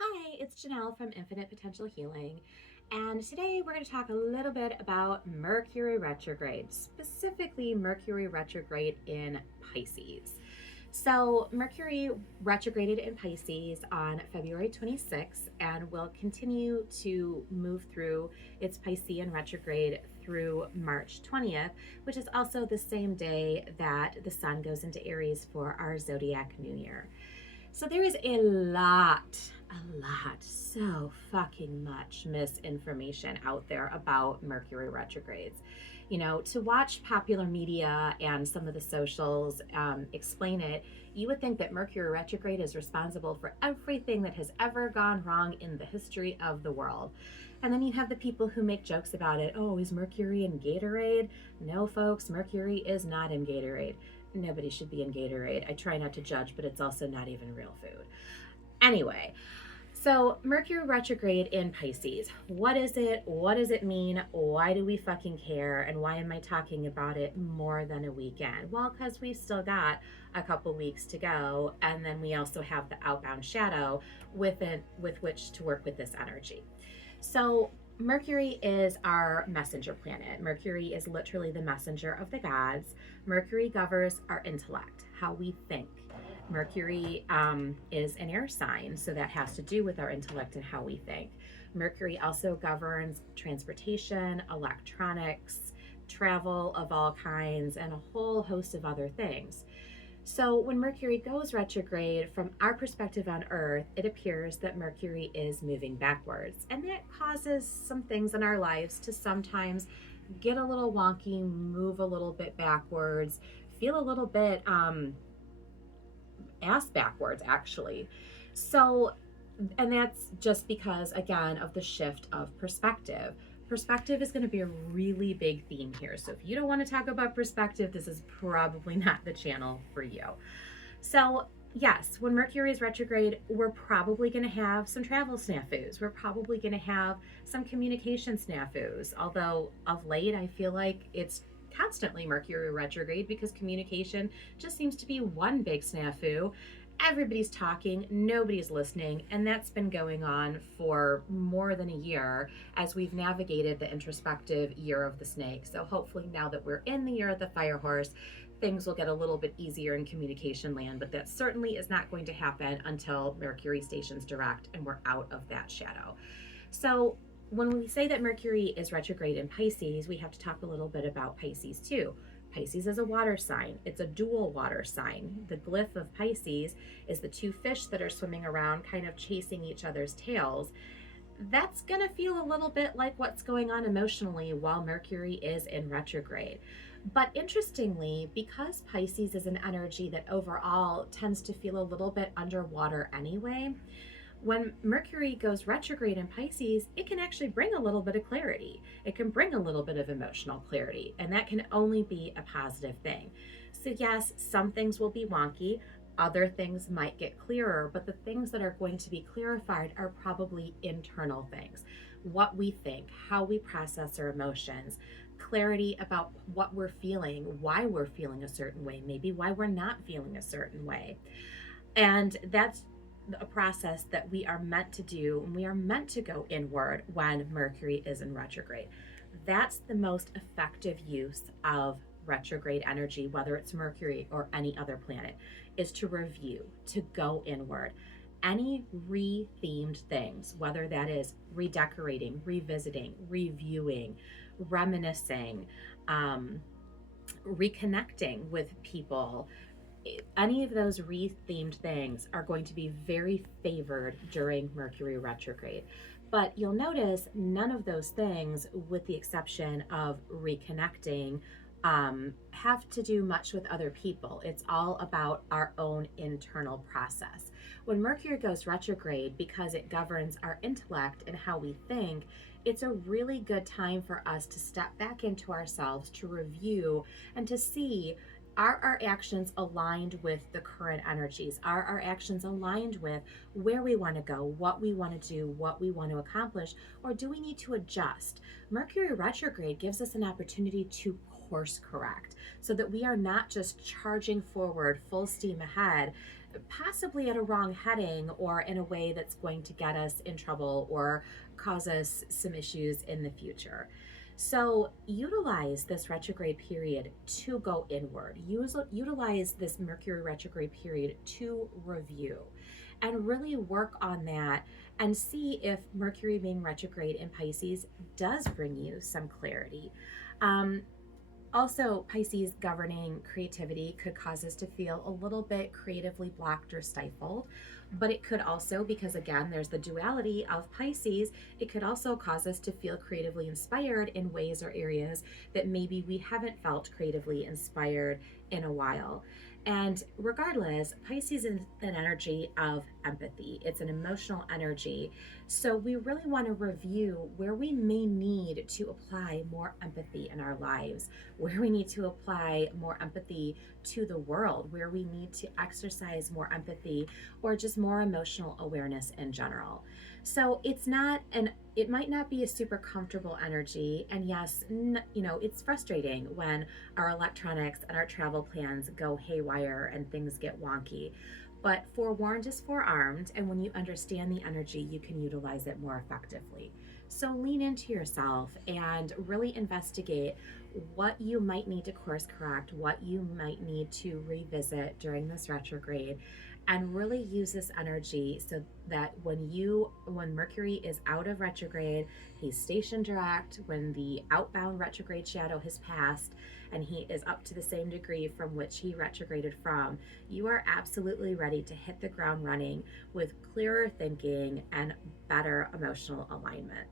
Hi, it's Janelle from Infinite Potential Healing, and today we're going to talk a little bit about Mercury retrograde, specifically Mercury retrograde in Pisces. So, Mercury retrograded in Pisces on February 26th and will continue to move through its Piscean retrograde through March 20th, which is also the same day that the sun goes into Aries for our zodiac new year. So there is so fucking much misinformation out there about Mercury retrogrades. You know, to watch popular media and some of the socials explain it, you would think that Mercury retrograde is responsible for everything that has ever gone wrong in the history of the world. And then you have the people who make jokes about it. Oh, is Mercury in Gatorade? No, folks, Mercury is not in Gatorade. Nobody should be in Gatorade. I try not to judge, but it's also not even real food. Anyway, so Mercury retrograde in Pisces. What is it? What does it mean? Why do we fucking care? And why am I talking about it more than a weekend? Well, because we've still got a couple weeks to go, and then we also have the outbound shadow with which to work with this energy. So Mercury is our messenger planet. Mercury is literally the messenger of the gods. Mercury governs our intellect, how we think. Mercury is an air sign, so that has to do with our intellect and how we think. Mercury also governs transportation, electronics, travel of all kinds, and a whole host of other things. So when Mercury goes retrograde, from our perspective on Earth, it appears that Mercury is moving backwards. And that causes some things in our lives to sometimes get a little wonky, move a little bit backwards, feel a little bit ass backwards, actually. So, and that's just because, again, of the shift of perspective. Perspective is going to be a really big theme here. So if you don't want to talk about perspective, this is probably not the channel for you. So yes, when Mercury is retrograde, we're probably going to have some travel snafus. We're probably going to have some communication snafus. Although of late, I feel like it's constantly Mercury retrograde because communication just seems to be one big snafu. Everybody's talking, nobody's listening, and that's been going on for more than a year as we've navigated the introspective year of the snake. So hopefully now that we're in the year of the fire horse, things will get a little bit easier in communication land, but that certainly is not going to happen until Mercury stations direct and we're out of that shadow. So when we say that Mercury is retrograde in Pisces, we have to talk a little bit about Pisces too. Pisces is a water sign. It's a dual water sign. The glyph of Pisces is the two fish that are swimming around, kind of chasing each other's tails. That's going to feel a little bit like what's going on emotionally while Mercury is in retrograde. But interestingly, because Pisces is an energy that overall tends to feel a little bit underwater anyway, when Mercury goes retrograde in Pisces, it can actually bring a little bit of clarity. It can bring a little bit of emotional clarity, and that can only be a positive thing. So yes, some things will be wonky, other things might get clearer, but the things that are going to be clarified are probably internal things. What we think, how we process our emotions, clarity about what we're feeling, why we're feeling a certain way, maybe why we're not feeling a certain way. And that's a process that we are meant to do, and we are meant to go inward when Mercury is in retrograde. That's the most effective use of retrograde energy, whether it's Mercury or any other planet, is to review, to go inward. Any re-themed things, whether that is redecorating, revisiting, reviewing, reminiscing, reconnecting with people, any of those re-themed things are going to be very favored during Mercury retrograde. But you'll notice none of those things, with the exception of reconnecting, have to do much with other people. It's all about our own internal process. When Mercury goes retrograde, because it governs our intellect and how we think, it's a really good time for us to step back into ourselves, to review, and to see, are our actions aligned with the current energies? Are our actions aligned with where we want to go, what we want to do, what we want to accomplish, or do we need to adjust? Mercury retrograde gives us an opportunity to course correct so that we are not just charging forward full steam ahead, possibly at a wrong heading or in a way that's going to get us in trouble or cause us some issues in the future. So utilize this retrograde period to go inward. Utilize this Mercury retrograde period to review and really work on that and see if Mercury being retrograde in Pisces does bring you some clarity. Also, Pisces governing creativity could cause us to feel a little bit creatively blocked or stifled, but it could also, because again, there's the duality of Pisces, it could also cause us to feel creatively inspired in ways or areas that maybe we haven't felt creatively inspired in a while. And regardless, Pisces is an energy of empathy. It's an emotional energy. So we really want to review where we may need to apply more empathy in our lives, where we need to apply more empathy to the world, where we need to exercise more empathy or just more emotional awareness in general. So it might not be a super comfortable energy. And yes, it's frustrating when our electronics and our travel plans go haywire and things get wonky. But forewarned is forearmed, and when you understand the energy, you can utilize it more effectively. So lean into yourself and really investigate what you might need to course correct, what you might need to revisit during this retrograde, and really use this energy so that when Mercury is out of retrograde, he's stationed direct. When the outbound retrograde shadow has passed and he is up to the same degree from which he retrograded from, you are absolutely ready to hit the ground running with clearer thinking and better emotional alignment.